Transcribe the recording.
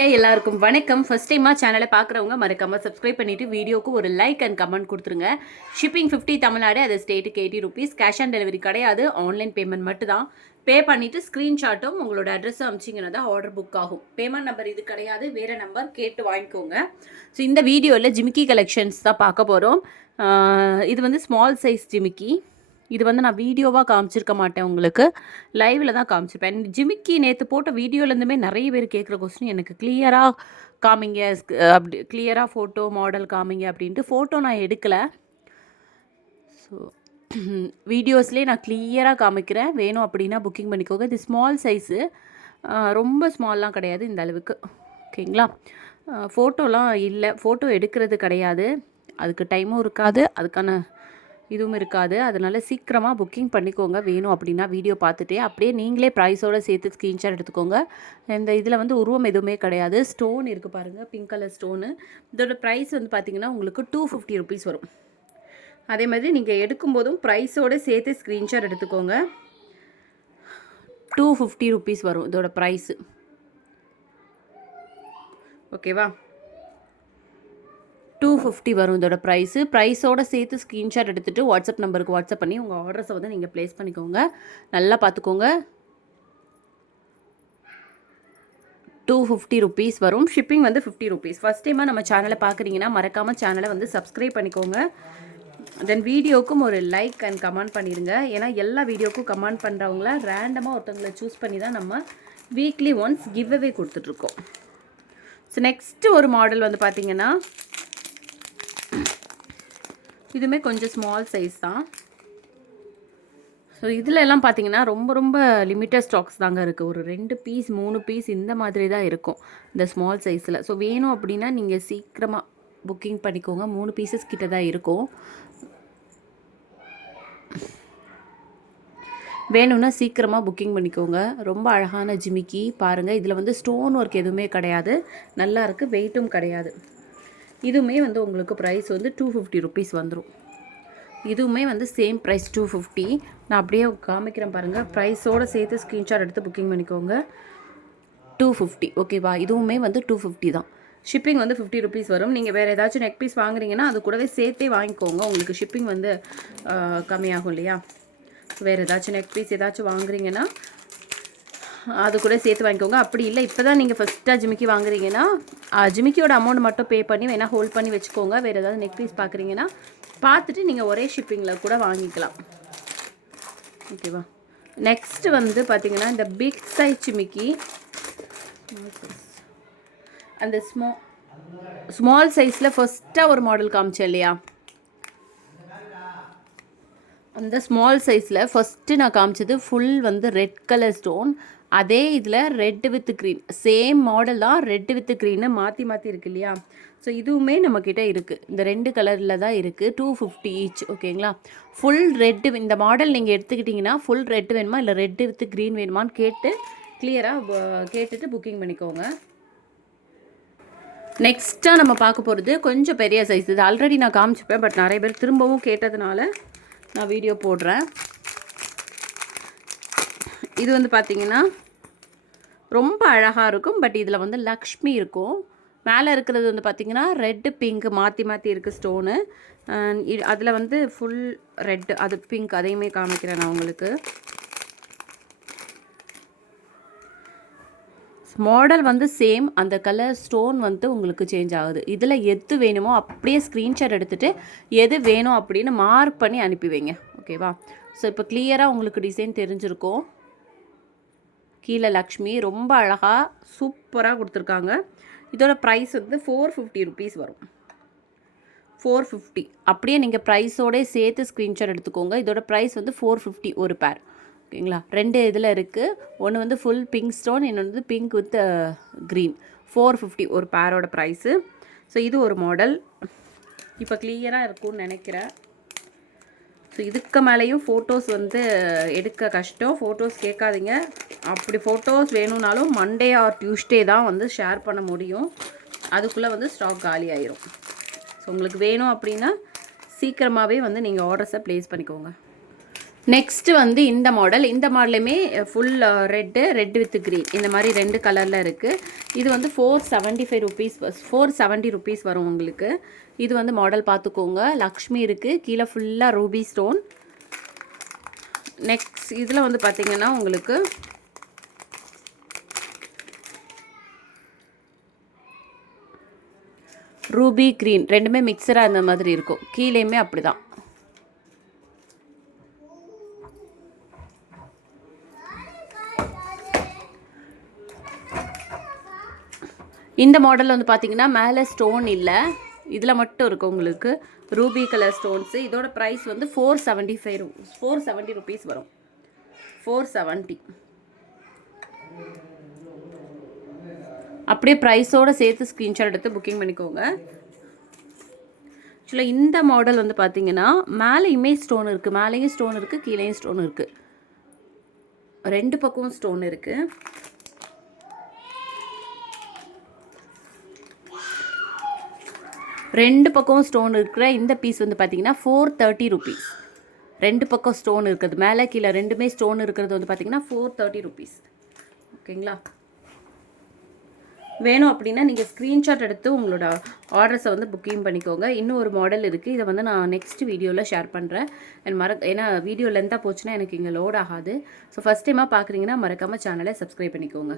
எல்லாருக்கும் வணக்கம். ஃபர்ஸ்ட் டைமா சேனலை பார்க்குறவங்க மறக்காம சப்ஸ்கிரைப் பண்ணிட்டு வீடியோக்கு ஒரு லைக் அண்ட் கமெண்ட் கொடுத்துருங்க. ஷிப்பிங் 50 தமிழ்நாடு, அது ஸ்டேட்டுக்கு 80 ருபீஸ். கேஷ் ஆன் டெலிவரி கிடையாது, ஆன்லைன் பேமெண்ட் மட்டும் தான். பே பண்ணிவிட்டு ஸ்க்ரீன்ஷாட்டும் உங்களோட அட்ரஸும் அமிச்சிங்கன்னா தான் ஆர்டர் புக் ஆகும். பேமெண்ட் நம்பர் இது கிடையாது, வேறு நம்பர் கேட்டு வாங்கிக்கோங்க. ஸோ இந்த வீடியோவில் ஜிமிக்கி கலெக்ஷன்ஸ் தான் பார்க்க போகிறோம். இது வந்து ஸ்மால் சைஸ் ஜிமிக்கி. இது வந்து நான் வீடியோவாக காமிச்சிருக்க மாட்டேன், உங்களுக்கு லைவில் தான் காமிச்சிருப்பேன். ஜிமிக்கி நேற்று போட்ட வீடியோலேருந்துமே நிறைய பேர் கேட்குற கொஸ்டின், எனக்கு கிளியராக காமிங்க, அப்படி கிளியராக ஃபோட்டோ மாடல் காமிங்க அப்படின்ட்டு. ஃபோட்டோ நான் எடுக்கலை, ஸோ வீடியோஸ்லேயே நான் கிளியராக காமிக்கிறேன். வேணும் அப்படின்னா புக்கிங் பண்ணிக்கோங்க. இது ஸ்மால் சைஸு, ரொம்ப ஸ்மால்லாம் கிடையாது, இந்த அளவுக்கு. ஓகேங்களா? ஃபோட்டோலாம் இல்லை, ஃபோட்டோ எடுக்கிறது கிடையாது, அதுக்கு டைமும் இருக்காது, அதுக்கான இதுவும் இருக்காது. அதனால் சீக்கிரமாக புக்கிங் பண்ணிக்கோங்க. வேணும் அப்படின்னா வீடியோ பார்த்துட்டே அப்படியே நீங்களே ப்ரைஸோடு சேர்த்து ஸ்க்ரீன்ஷாட் எடுத்துக்கோங்க. இந்த இதில் வந்து உருவம் எதுவுமே கிடையாது, ஸ்டோன் இருக்குது பாருங்கள், பிங்க் கலர் ஸ்டோனு. இதோட ப்ரைஸ் வந்து பார்த்திங்கன்னா உங்களுக்கு 250 ருபீஸ் வரும். அதே மாதிரி நீங்கள் எடுக்கும்போதும் ப்ரைஸோடு சேர்த்து ஸ்க்ரீன்ஷாட் எடுத்துக்கோங்க. 250 ருபீஸ் வரும் இதோட ப்ரைஸு. ஓகேவா? 250 வரும் இதோட ப்ரைஸு. ப்ரைஸோடு சேர்த்து ஸ்க்ரீன்ஷாட் எடுத்துகிட்டு வாட்ஸ்அப் நம்பருக்கு வாட்ஸ்அப் பண்ணி உங்கள் ஆர்டர்ஸை வந்து நீங்கள் ப்ளேஸ் பண்ணிக்கோங்க. நல்லா பார்த்துக்கோங்க. 250 ருபீஸ் வரும். ஷிப்பிங் வந்து 50 ருபீஸ். ஃபஸ்ட் டைமாக நம்ம சேனலை பார்க்குறீங்கன்னா மறக்காமல் சேனலை வந்து சப்ஸ்கிரைப் பண்ணிக்கோங்க. தென் வீடியோக்கும் ஒரு லைக் அண்ட் கமெண்ட் பண்ணிடுங்க. ஏன்னா எல்லா வீடியோக்கும் கமெண்ட் பண்ணுறவங்கள ரேண்டமாக ஒருத்தவங்களை சூஸ் பண்ணி தான் நம்ம வீக்லி ஒன்ஸ் கிவ் அவே கொடுத்துட்ருக்கோம். ஸோ நெக்ஸ்ட்டு ஒரு மாடல் வந்து பார்த்திங்கன்னா, இதுவுமே கொஞ்சம் ஸ்மால் சைஸ் தான். ஸோ இதில் எல்லாம் பார்த்தீங்கன்னா ரொம்ப லிமிட்டட் ஸ்டாக்ஸ் தாங்க இருக்குது. ஒரு 2 பீஸ் 3 பீஸ் இந்த மாதிரி தான் இருக்கும் இந்த ஸ்மால் சைஸில். ஸோ வேணும் அப்படின்னா நீங்கள் சீக்கிரமாக புக்கிங் பண்ணிக்கோங்க. 3 பீசஸ் கிட்ட தான் இருக்கும். வேணும்னா சீக்கிரமாக புக்கிங் பண்ணிக்கோங்க. ரொம்ப அழகான ஜிமிக்கி பாருங்கள். இதில் வந்து ஸ்டோன் ஒர்க் எதுவுமே கிடையாது, நல்லா இருக்குது, வெயிட்டும் கிடையாது. இதுவுமே வந்து உங்களுக்கு ப்ரைஸ் வந்து 250 ருபீஸ் வந்துடும். இதுவுமே வந்து சேம் ப்ரைஸ் 250. நான் அப்படியே காமிக்கிறேன் பாருங்கள். ப்ரைஸோடு சேர்த்து ஸ்க்ரீன்ஷாட் எடுத்து புக்கிங் பண்ணிக்கோங்க. 250. ஓகேவா? இதுவுமே வந்து 250 தான். ஷிப்பிங் வந்து 50 ருபீஸ் வரும். நீங்கள் வேறு ஏதாச்சும் நெக் பீஸ் வாங்குறீங்கன்னா அது கூடவே சேர்த்தே வாங்கிக்கோங்க, உங்களுக்கு ஷிப்பிங் வந்து கம்மியாகும் இல்லையா? வேறு ஏதாச்சும் நெக் பீஸ் ஏதாச்சும் வாங்குறீங்கன்னா அது கூட சேர்த்து வாங்கிக்கோங்க. அப்படி இல்லை, இப்போ தான் நீங்கள் ஃபஸ்ட்டாக ஜிமிக்கி வாங்குறீங்கன்னா ஜிமிக்கியோட அமௌண்ட் மட்டும் பே பண்ணி வேணால் ஹோல்ட் பண்ணி வச்சுக்கோங்க. வேறு ஏதாவது நெக் பீஸ் பார்க்குறீங்கன்னா பார்த்துட்டு நீங்கள் ஒரே ஷிப்பிங்கில் கூட வாங்கிக்கலாம். ஓகேவா? நெக்ஸ்ட்டு வந்து பார்த்திங்கன்னா இந்த பிக் சைஸ் ஜிமிக்கி, அந்த ஸ்மால் சைஸில் ஃபஸ்ட்டாக ஒரு மாடல் காமிச்சேன் இல்லையா? அந்த ஸ்மால் சைஸில் ஃபஸ்ட்டு நான் காமிச்சது ஃபுல் வந்து ரெட் கலர் ஸ்டோன். அதே இதில் red with green, same model தான், ரெட் வித் க்ரீனை மாற்றி இருக்கு இல்லையா? ஸோ இதுவுமே நம்மக்கிட்ட இருக்குது, இந்த 2 கலரில் தான் இருக்குது. 250 ஈச். ஓகேங்களா? ஃபுல் ரெட்டு இந்த மாடல் நீங்கள் எடுத்துக்கிட்டிங்கன்னா ஃபுல் ரெட் வேணுமா இல்லை ரெட்டு வித் க்ரீன் வேணுமான்னு கிளியராக கேட்டுட்டு புக்கிங் பண்ணிக்கோங்க. நெக்ஸ்ட்டாக நம்ம பார்க்க போகிறது கொஞ்சம் பெரிய சைஸ். இது ஆல்ரெடி நான் காமிச்சிப்பேன், பட் நிறைய பேர் திரும்பவும் கேட்டதுனால நான் வீடியோ போடுறேன். இது வந்து பார்த்திங்கன்னா ரொம்ப அழகாக இருக்கும், பட் இதில் வந்து லக்ஷ்மி இருக்கும். மேலே இருக்கிறது வந்து பார்த்திங்கன்னா ரெட்டு பிங்க் மாற்றி இருக்குது ஸ்டோனு. அதில் வந்து ஃபுல் ரெட்டு, அது பிங்க், அதையுமே காமிக்கிறேன் நான் உங்களுக்கு. மாடல் வந்து சேம், அந்த கலர் ஸ்டோன் வந்து உங்களுக்கு சேஞ்ச் ஆகுது. இதில் எது வேணுமோ அப்படியே ஸ்க்ரீன்ஷாட் எடுத்துகிட்டு எது வேணும் அப்படின்னு மார்க் பண்ணி அனுப்பி வைங்க. ஓகேவா? ஸோ இப்போ கிளியராக உங்களுக்கு டிசைன் தெரிஞ்சிருக்கும். கீழே லக்ஷ்மி ரொம்ப அழகாக சூப்பராக கொடுத்துருக்காங்க. இதோட ப்ரைஸ் வந்து 450 ருபீஸ் வரும். 450 அப்படியே நீங்கள் ப்ரைஸோடே சேர்த்து ஸ்க்ரீன்ஷாட் எடுத்துக்கோங்க. இதோட ப்ரைஸ் வந்து 450 ஒரு பேர். ஓகேங்களா? 2 இதில் இருக்குது. ஒன்று வந்து ஃபுல் பிங்க் ஸ்டோன், இன்னொன்று வந்து பிங்க் வித் க்ரீன். 450 ஒரு பேரோட ப்ரைஸு. ஸோ இது ஒரு மாடல். இப்போ கிளியராக இருக்கும்னு நினைக்கிறேன். ஸோ இதுக்கு மேலேயும் ஃபோட்டோஸ் வந்து எடுக்க கஷ்டம், ஃபோட்டோஸ் கேட்காதீங்க. அப்படி ஃபோட்டோஸ் வேணும்னாலும் மண்டே ஆர் டியூஸ்டே தான் வந்து ஷேர் பண்ண முடியும், அதுக்குள்ளே வந்து ஸ்டாக் காலி ஆயிரும். ஸோ உங்களுக்கு வேணும் அப்படின்னா சீக்கிரமாகவே வந்து நீங்கள் ஆர்டர்ஸை ப்ளேஸ் பண்ணிக்கோங்க. நெக்ஸ்ட்டு வந்து இந்த மாடலுமே ஃபுல் ரெட் வித் க்ரீன் இந்த மாதிரி 2 கலரில் இருக்குது. இது வந்து 475 ருபீஸ் 470 ருபீஸ் வரும் உங்களுக்கு. இது வந்து மாடல் பார்த்துக்கோங்க. லக்ஷ்மி இருக்குது, கீழே ஃபுல்லாக ரூபி ஸ்டோன். நெக்ஸ்ட் இதில் வந்து பார்த்திங்கன்னா உங்களுக்கு ரூபி க்ரீன் ரெண்டுமே மிக்சராக அந்த மாதிரி இருக்கும். கீழேயுமே அப்படி தான். இந்த மாடல் வந்து பார்த்திங்கன்னா மேலே ஸ்டோன் இல்லை, இதில் மட்டும் இருக்கும் உங்களுக்கு ரூபி கலர் ஸ்டோன்ஸு. இதோட ப்ரைஸ் வந்து 470 ருபீஸ் வரும். 470 அப்படியே ப்ரைஸோடு சேர்த்து ஸ்க்ரீன்ஷாட் எடுத்து புக்கிங் பண்ணிக்கோங்க. ஆக்சுவலாக இந்த மாடல் வந்து பார்த்திங்கன்னா மேலேயுமே ஸ்டோன் இருக்குது, மேலேயும் ஸ்டோன் இருக்குது, கீழேயும் ஸ்டோன் இருக்குது, 2 பக்கமும் ஸ்டோன் இருக்குது. ரெண்டு பக்கம் ஸ்டோன் இருக்கிற இந்த பீஸ் வந்து பார்த்திங்கன்னா 430 ருபீஸ். 2 பக்கம் ஸ்டோன் இருக்கிறது, மேலே கீழே ரெண்டுமே ஸ்டோன் இருக்கிறது வந்து பார்த்திங்கன்னா 430 ருபீஸ். ஓகேங்களா? வேணும் அப்படின்னா நீங்கள் ஸ்க்ரீன்ஷாட் எடுத்து உங்களோட ஆர்டர்ஸை வந்து புக்கிங் பண்ணிக்கோங்க. இன்னும் ஒரு மாடல் இருக்குது, இதை வந்து நான் நெக்ஸ்ட் வீடியோவில் ஷேர் பண்ணுறேன். ஏன்னா வீடியோ லென்த்தாக போச்சுன்னா எனக்கு இங்கே லோட் ஆகாது. ஸோ ஃபஸ்ட் டைமாக பார்க்குறீங்கன்னா மறக்காமல் சேனலை சப்ஸ்கிரைப் பண்ணிக்கோங்க.